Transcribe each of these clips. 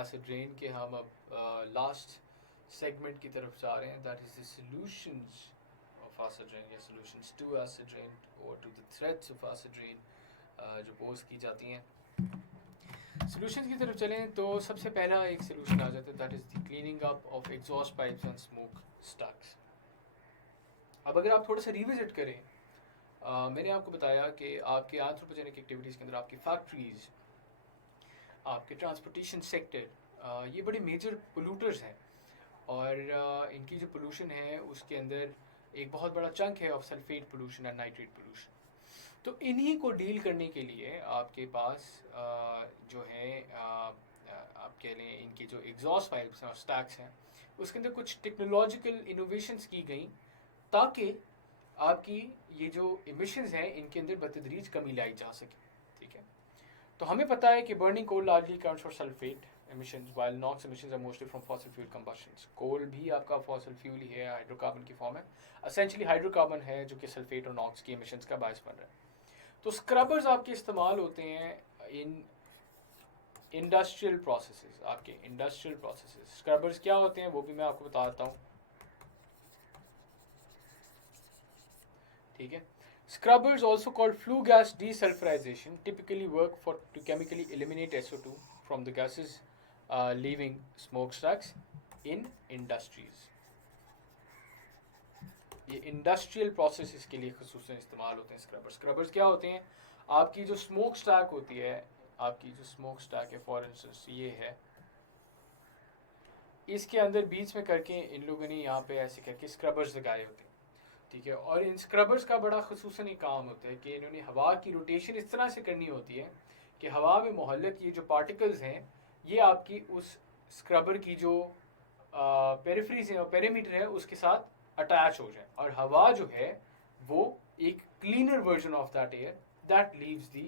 Acid rain के हम अब लास्ट सेगमेंट की तरफ जा रहे हैं, that is the solutions of acid rain या सॉल्यूशंस टू एसिड रेन और to the threats of acid rain जो पोज की जाती हैं। सॉल्यूशंस की तरफ चलें तो सबसे पहला एक सॉल्यूशन आ जाता है, that is the cleaning up of exhaust pipes and smoke stacks. अब अगर आप थोड़ा सा रिविजिट करें, मैंने आपको बताया कि आपके एंथ्रोपोजेनिक एक्टिविटीज़ के अंदर आपकी फैक्ट्रीज, आपके ट्रांसपोर्टेशन सेक्टर, ये बड़े मेजर पोल्यूटर्स हैं और इनकी जो पोल्यूशन है उसके अंदर एक बहुत बड़ा चंक है of sulphate pollution and nitrate pollution. तो इन्हीं को डील करने के लिए आपके पास जो है आप कह लें इनके जो एग्जॉस्ट पाइप्स हैं और स्टैक्स हैं उसके अंदर कुछ टेक्नोलॉजिकल इनोवेशंस की गई ताकि आपकी ये जो इमिशंस हैं इनके अंदर बतदरीज कमी लाई जा सके। ठीक है, तो हमें पता है कि burning coal largely counts for sulphate emissions while NOx emissions are mostly from fossil fuel combustions। कोल भी आपका फॉसिल फ्यूल ही है, हाइड्रोकार्बन की फॉर्म है, असेंशली हाइड्रोकार्बन है जो कि सल्फेट और नॉक्स की emissions का बायस बन रहा है। तो स्क्रबर्स आपके इस्तेमाल होते हैं इन इंडस्ट्रियल प्रोसेसेस। आपके इंडस्ट्रियल प्रोसेसेस स्क्रबर्स क्या होते हैं वो भी मैं आपको बताता हूँ। ठीक है, scrubbers also called flue gas desulfurization typically work to chemically eliminate SO2 from the gases leaving smokestacks in industries। ये इंडस्ट्रियल प्रोसेसेस के लिए खसूसन इस्तेमाल होते हैं स्क्रबर्स। स्क्रबर्स क्या होते हैं, आपकी जो स्मोक स्टैक होती है, आपकी जो स्मोक स्टैक है फॉर इंस्टेंस ये है, इसके अंदर बीच में करके इन लोगों ने यहाँ पे ऐसे करके स्क्रबर्स लगाए होते हैं। ठीक है, और इन स्क्रबर्स का बड़ा खसूसन एक काम होता है कि इन्होंने हवा की रोटेशन इस तरह से करनी होती है कि हवा में मोहल्लक ये जो पार्टिकल्स हैं ये आपकी उस स्क्रबर की जो पेरिफेरीज है और पेरीमीटर है उसके साथ अटैच हो जाए और हवा जो है वो एक cleaner version of that air that leaves the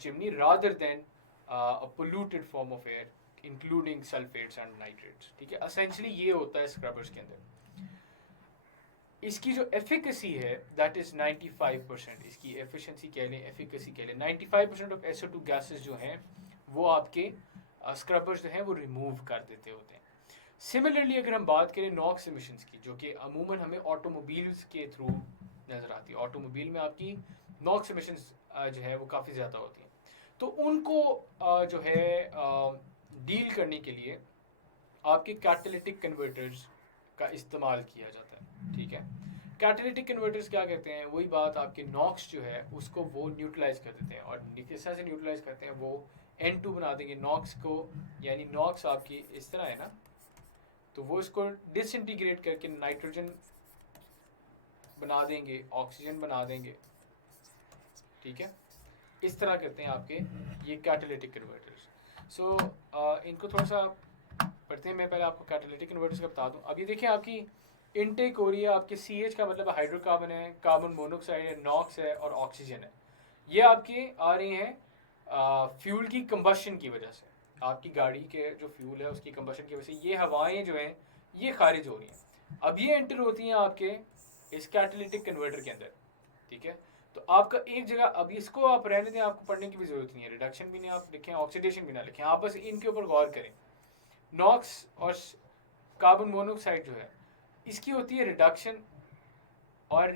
chimney rather than a polluted form of air including sulphates and nitrates. ठीक है, असेंशली ये होता है स्क्रबर्स के अंदर। इसकी जो एफिकेसी है दैट इज़ 95%, इसकी एफिशिएंसी कह लें, एफिकेसी कह लें, 95% ऑफ SO2 गैसेस जो हैं वो आपके स्क्रबर्स जो हैं वो रिमूव कर देते होते हैं। सिमिलरली अगर हम बात करें नॉक्स एमिशंस की, जो कि अमूमन हमें ऑटोमोबाइल्स के थ्रू नज़र आती है, ऑटोमोबाइल में आपकी नॉक्स एमिशंस जो है वो काफ़ी ज़्यादा होती हैं, तो उनको जो है डील करने के लिए आपके कैटालिटिक कन्वर्टर्स का इस्तेमाल किया जाता है। ठीक है, कैटालिटिक कन्वर्टर्स क्या करते हैं, वही बात, आपके नॉक्स जो है उसको वो न्यूट्रलाइज कर देते हैं और किस तरह से न्यूट्रलाइज करते हैं, वो N2 बना देंगे नॉक्स को, यानी नॉक्स आपकी इस तरह है ना, तो वो इसको डिसइंटीग्रेट करके नाइट्रोजन बना देंगे, ऑक्सीजन बना देंगे। ठीक है, इस तरह करते हैं आपके ये कैटालिटिक कन्वर्टर्स। सो इनको थोड़ा सा पढ़ते हैं, मैं पहले आपको कैटालिटिक कन्वर्टर्स का बता दूं। अब ये देखिए आपकी इनटेक हो रही है, आपके CH का मतलब हाइड्रोकार्बन है, कार्बन मोनोऑक्साइड है, नॉक्स है और ऑक्सीजन है, ये आपके आ रही हैं फ्यूल की कंबशन की वजह से। आपकी गाड़ी के जो फ्यूल है उसकी कंबशन की वजह से ये हवाएं जो हैं ये खारिज हो रही हैं, अब ये एंटर होती हैं आपके इस कैटालिटिक कन्वर्टर के अंदर। ठीक है, तो आपका एक जगह, अब इसको आप रहने दें, आपको पढ़ने की भी जरूरत नहीं है, रिडक्शन भी नहीं आप लिखें, ऑक्सीडेशन भी ना लिखें, आप बस इनके ऊपर गौर करें। नॉक्स और कार्बन मोनोऑक्साइड जो है इसकी होती है रिडक्शन और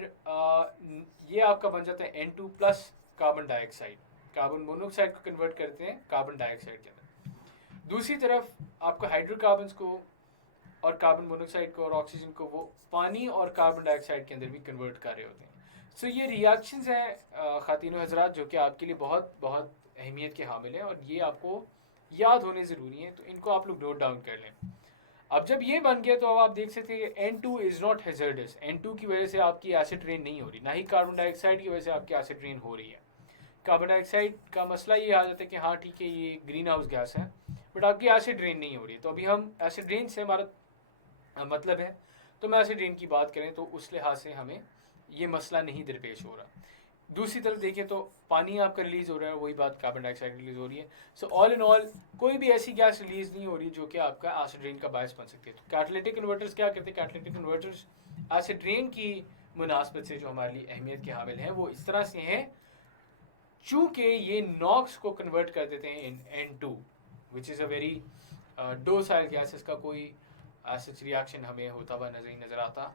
ये आपका बन जाता है N2 plus carbon dioxide, carbon monoxide को कन्वर्ट करते हैं कार्बन डाइऑक्साइड के अंदर। दूसरी तरफ आपको हाइड्रोकार्बन्स को और कार्बन मोनोऑक्साइड को और ऑक्सीजन को वो पानी और कार्बन डाइऑक्साइड के अंदर भी कन्वर्ट कर रहे होते हैं। सो ये रिएक्शंस हैं ख़ातिन हज़रात जो कि आपके लिए बहुत बहुत अहमियत के हामिल हैं और ये आपको याद होने ज़रूरी हैं, तो इनको आप लोग नोट डाउन कर लें। अब जब ये बन गया तो अब आप देख सकते हैं N2 is not hazardous, N2 की वजह से आपकी एसिड रेन नहीं हो रही, ना ही कार्बन डाइऑक्साइड की वजह से आपकी एसिड रेन हो रही है। कार्बन डाइऑक्साइड का मसला ये आ जाता है कि हाँ ठीक है ये ग्रीन हाउस गैस है, बट आपकी एसिड रेन नहीं हो रही है। तो अभी हम एसिड रेन से हमारा मतलब है, तो मैं एसिड रेन की बात करें तो उस लिहाज से हमें ये मसला नहीं दरपेश हो रहा। दूसरी तरफ देखें तो पानी आपका रिलीज़ हो रहा है, वही बात कार्बन डाइऑक्साइड रिलीज़ हो रही है। सो ऑल इन ऑल कोई भी ऐसी गैस रिलीज़ नहीं हो रही जो कि आपका एसिड रेन का बायस बन सकती है। तो कैटालिटिक कन्वर्टर्स क्या करते हैं, कैटालिटिक कन्वर्टर्स एसिड रेन की मुनासबत से जो हमारे लिए अहमियत के हामिल हैं वो इस तरह से हैं, चूँकि ये नॉक्स को कन्वर्ट कर देते हैं इन N2 which is a very docile gas, इसका कोई एसिड रिएक्शन हमें होता हुआ नज़र आता,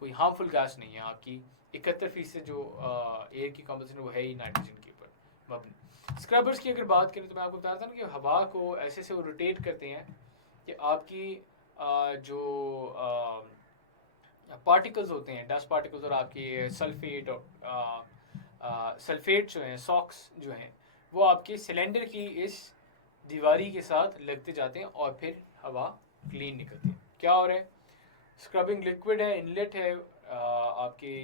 कोई हार्मफुल गैस नहीं है। आपकी 71% जो एयर की कंपोजिशन वो है ही नाइट्रोजन के ऊपर मबनी। स्क्रबर्स की अगर बात करें तो मैं आपको बता था ना कि हवा को ऐसे से वो रोटेट करते हैं कि आपकी जो पार्टिकल्स होते हैं, डस्ट पार्टिकल्स, और आपके सल्फेट और सल्फेट जो हैं, सॉक्स जो हैं, वो आपके सिलेंडर की इस दीवारी के साथ लगते जाते हैं और फिर हवा क्लीन निकलती है। क्या हो रहा है? स्क्रबिंग लिक्विड है, इनलेट है, आपके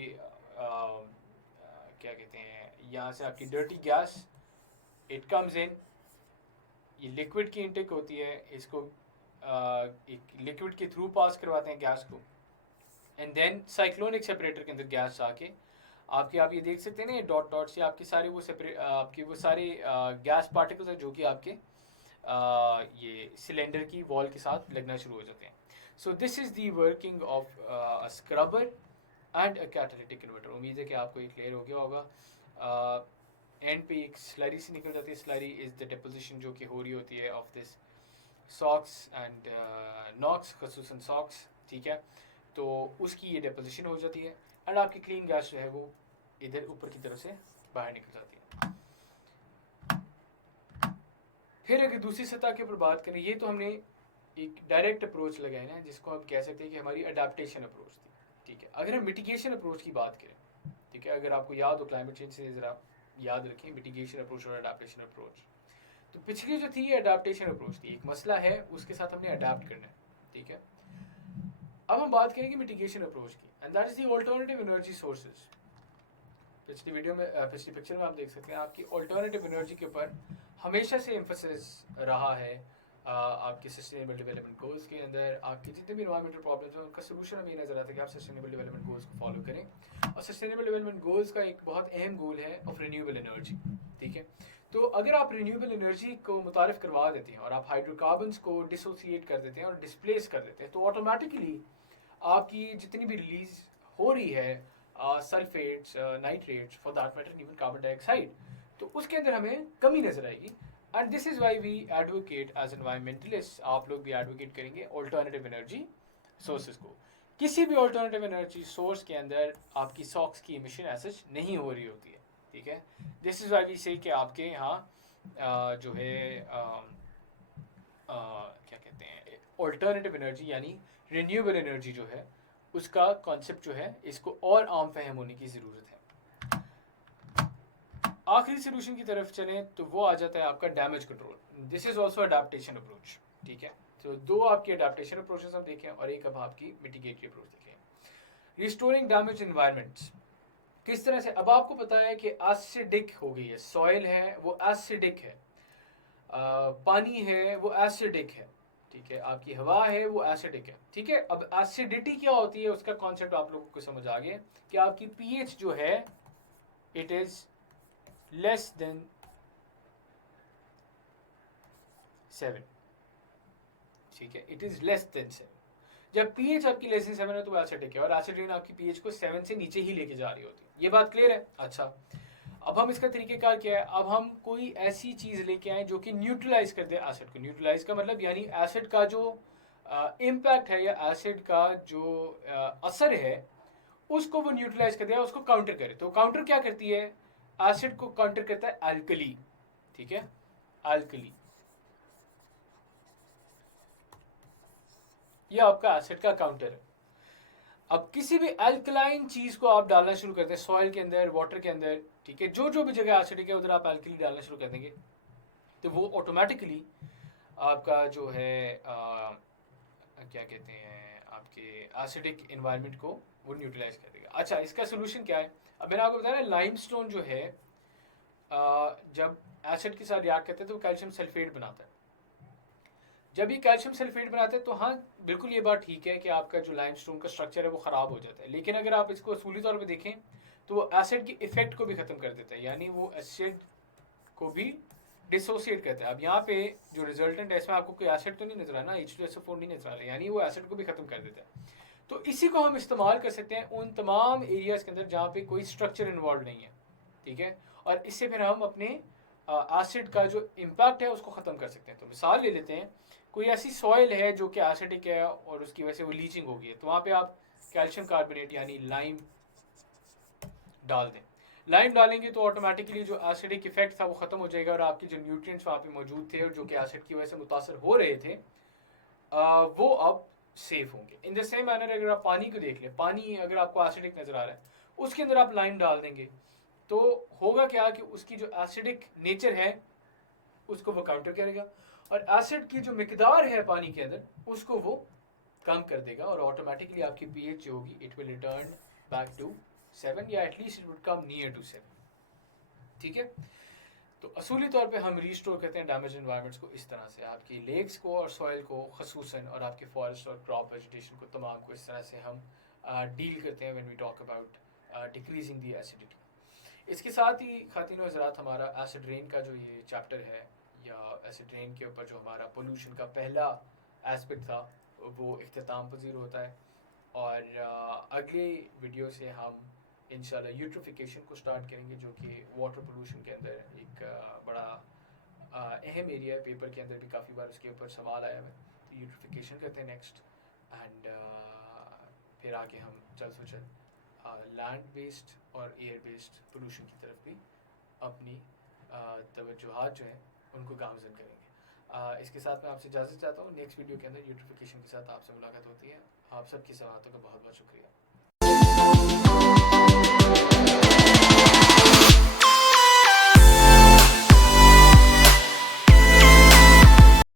क्या कहते हैं, यहाँ से आपकी dirty gas it comes in, ये लिक्विड की इनटेक होती है, इसको एक लिक्विड के थ्रू पास करवाते हैं गैस को, एंड देन साइक्लोनिक सेपरेटर के अंदर गैस आके आप ये देख सकते हैं ना, ये डॉट डॉट से आपकी सारे वो आपकी वो सारे गैस पार्टिकल्स हैं जो कि आपके ये सिलेंडर की वॉल के साथ लगना शुरू हो जाते हैं। So this is the working of a scrubber and a catalytic converter. उम्मीद है कि आपको ये क्लियर हो गया होगा। एंड पे एक स्लरी से निकल जाती है, स्लरी इज़ द डिपोजिशन जो कि हो रही होती है of this socks and knocks, खसूसन सॉक्स, ठीक है। तो उसकी ये डिपोजिशन हो जाती है एंड आपकी क्लीन गैस जो है वो इधर ऊपर की तरफ से बाहर निकल जाती है। फिर अगर दूसरी सतह के ऊपर बात करें, ये तो हमने एक डायरेक्ट अप्रोच लगाया ना, जिसको आप कह सकते हैं कि हमारी अडेप्टेशन अप्रोच थी, ठीक है। अगर हम मिटिगेशन अप्रोच की बात करें, ठीक है, अगर आपको याद हो क्लाइमेट चेंज से ज़रा याद रखें मिटिगेशन अप्रोच और अडेप्टेशन अप्रोच। तो पिछली जो थी ये अडेप्टेशन अप्रोच थी, एक मसला है उसके साथ हमने अडेप्ट करना है, ठीक है। अब हम बात करेंगे मिटिगेशन अप्रोच की, and that is the alternative energy sources. पिछली वीडियो में, पिछली पिक्चर में आप देख सकते हैं आपकी अल्टरनेटिव एनर्जी के ऊपर हमेशा से एम्फोसिस रहा है। आपके सस्टेनेबल डेवलपमेंट गोल्स के अंदर आपके जितने भी इन्वायरमेंटल प्रॉब्लम्स हैं उनका सोल्यूशन हमें नजर आता है कि आप सस्टेनेबल डेवलपमेंट गोल्स को फॉलो करें। और सस्टेनेबल डेवलपमेंट गोल्स का एक बहुत अहम गोल है ऑफ रिन्यूएबल एनर्जी, ठीक है। तो अगर आप रिन्यूएबल एनर्जी को मुतारिफ करवा देते हैं और आप हाइड्रोकार्बन्स को डिसोसिएट कर देते हैं और डिस्प्लेस कर देते हैं, तो ऑटोमेटिकली आपकी जितनी भी रिलीज हो रही है sulphates, nitrates, for that matter even carbon dioxide, तो उसके अंदर हमें कमी नजर आएगी। And this is why we advocate as environmentalist, आप लोग भी एडवोकेट करेंगे ऑल्टरनेटिव एनर्जी सोर्सेज को। किसी भी ऑल्टरनेटिव एनर्जी सोर्स के अंदर आपकी सॉक्स की इमिशन ऐसे नहीं हो रही होती है, ठीक है। दिस इज वाई वी से कि आपके यहाँ जो है क्या कहते हैं ऑल्टरनेटिव एनर्जी यानी रिन्यूएबल एनर्जी जो है उसका कॉन्सेप्ट जो है इसको और आम फहम होने की ज़रूरत है। आखिरी सोल्यूशन की तरफ चलें तो वो आ जाता है आपका damage control. This is also adaptation approach, ठीक है। तो दो आपकी अडेप्टेशन अप्रोचेस हम देखें और एक अब आपकी मिटिगेटरी अप्रोच देखें। रिस्टोरिंग डैमेज एनवायरनमेंट्स किस तरह से? अब आपको पता है कि एसिडिक हो गई है, सॉइल है वो एसिडिक है, पानी है वो एसिडिक है, ठीक है, आपकी हवा है वो एसिडिक है, ठीक है। अब एसिडिटी क्या होती है उसका कॉन्सेप्ट आप लोगों को समझ आ गया कि आपकी पीएच जो है इट इज लेस देन 7, ठीक है, इट इज लेस देन 7। जब पीएच आपकी लेस देन 7 है तो वो एसिडिक है और एसिडिक आपकी पीएच को 7 से नीचे ही लेके जा रही होती है। ये बात क्लियर है? अच्छा, अब हम इसका तरीकेकार क्या है, अब हम कोई ऐसी चीज़ लेके आए जो कि न्यूट्रलाइज कर दे एसिड को। न्यूट्रलाइज का मतलब यानी एसिड का जो इम्पैक्ट है या एसिड का जो असर है उसको वो न्यूट्रलाइज कर दे, उसको काउंटर करे। तो काउंटर क्या करती है? एसिड को काउंटर करता है अल्कली, ठीक है, अल्कली। ये आपका एसिड का काउंटर है। अब किसी भी अल्कलाइन चीज को आप डालना शुरू करते हैं सॉइल के अंदर, वाटर के अंदर, ठीक है, जो जो भी जगह एसिडिक है उधर आप अल्कली डालना शुरू कर देंगे तो वो ऑटोमेटिकली आपका जो है क्या कहते हैं आपके एसिडिक एनवायरनमेंट को वो न्यूट्रलाइज कर देगा। अच्छा, इसका सोल्यूशन क्या है? अब मैंने आपको बताया लाइमस्टोन जो है जब एसिड के साथ रिएक्ट करते हैं तो कैल्शियम सल्फेट बनाता है। जब ये कैल्शियम सल्फेट बनाते हैं तो हाँ बिल्कुल ये बात ठीक है कि आपका जो लाइमस्टोन का स्ट्रक्चर है वो ख़राब हो जाता है, लेकिन अगर आप इसको असूली तौर पे देखें तो वो एसिड की इफेक्ट को भी ख़त्म कर देता है, यानी वो एसिड को भी डिसोसिएट करता है। अब यहाँ पे जो रिजल्टेंट है इसमें आपको कोई एसिड तो नहीं नजर आ रहा ना, H2SO4 नहीं नजर आ रहा, यानी वो एसिड को भी ख़त्म कर देता है। तो इसी को हम इस्तेमाल कर सकते हैं उन तमाम एरियाज़ के अंदर जहाँ पे कोई स्ट्रक्चर इन्वॉल्व नहीं है, ठीक है, और इससे फिर हम अपने एसिड का जो इम्पैक्ट है उसको ख़त्म कर सकते हैं। तो मिसाल ले लेते हैं, कोई ऐसी सॉइल है जो कि एसिडिक है और उसकी वजह से वो लीचिंग हो गई है, तो वहाँ पे आप कैल्शियम कार्बोनेट यानी लाइम डाल दें। लाइम डालेंगे तो ऑटोमेटिकली जो एसिडिक इफेक्ट था वो ख़त्म हो जाएगा और आपके जो न्यूट्रिएंट्स वहाँ पे मौजूद थे और जो कि एसिड की वजह से मुतासर हो रहे थे वो अब सेफ होंगे। इन द सेम मैनर अगर आप पानी को देख लें, पानी अगर आपको एसिडिक नज़र आ रहा है उसके अंदर आप लाइम डाल देंगे तो होगा क्या कि उसकी जो एसिडिक नेचर है उसको वो काउंटर करेगा और एसिड की जो मिकदार है पानी के अंदर उसको वो कम कर देगा और ऑटोमेटिकली आपकी पीएच जो होगी it will return back to 7 या at least it would come near to 7। ठीक है, तो असूली तौर पे हम रीस्टोर करते हैं डैमेज इन्वायरमेंट्स को इस तरह से, आपकी लेक्स को और सॉइल को खसूसन और आपके फॉरेस्ट और क्रॉप वेजिटेशन को तमाम को इस तरह से हम डील करते हैं when we talk about decreasing the acidity. इसके साथ ही खातिन हज़रात हमारा एसिड रेन का जो ये चैप्टर है या एसिड रेन के ऊपर जो हमारा पोल्यूशन का पहला एस्पेक्ट था वो इख्तिताम पजीर होता है और अगले वीडियो से हम इंशाल्लाह यूट्रोफिकेशन को स्टार्ट करेंगे जो कि वाटर पोल्यूशन के अंदर एक बड़ा अहम एरिया है। पेपर के अंदर भी काफ़ी बार उसके ऊपर सवाल आया है। तो यूट्रोफिकेशन करते हैं नेक्स्ट एंड फिर आगे हम चल से चल लैंड बेस्ड और एयर बेस्ड पोल्यूशन की तरफ भी अपनी तवज्जुहात जो हैं उनको गामज़न करेंगे। इसके साथ मैं आपसे इजाज़त चाहता हूँ। नेक्स्ट वीडियो के अंदर यूट्रोफिकेशन के साथ आपसे मुलाकात होती है। आप सबकी सवालों का बहुत बहुत शुक्रिया।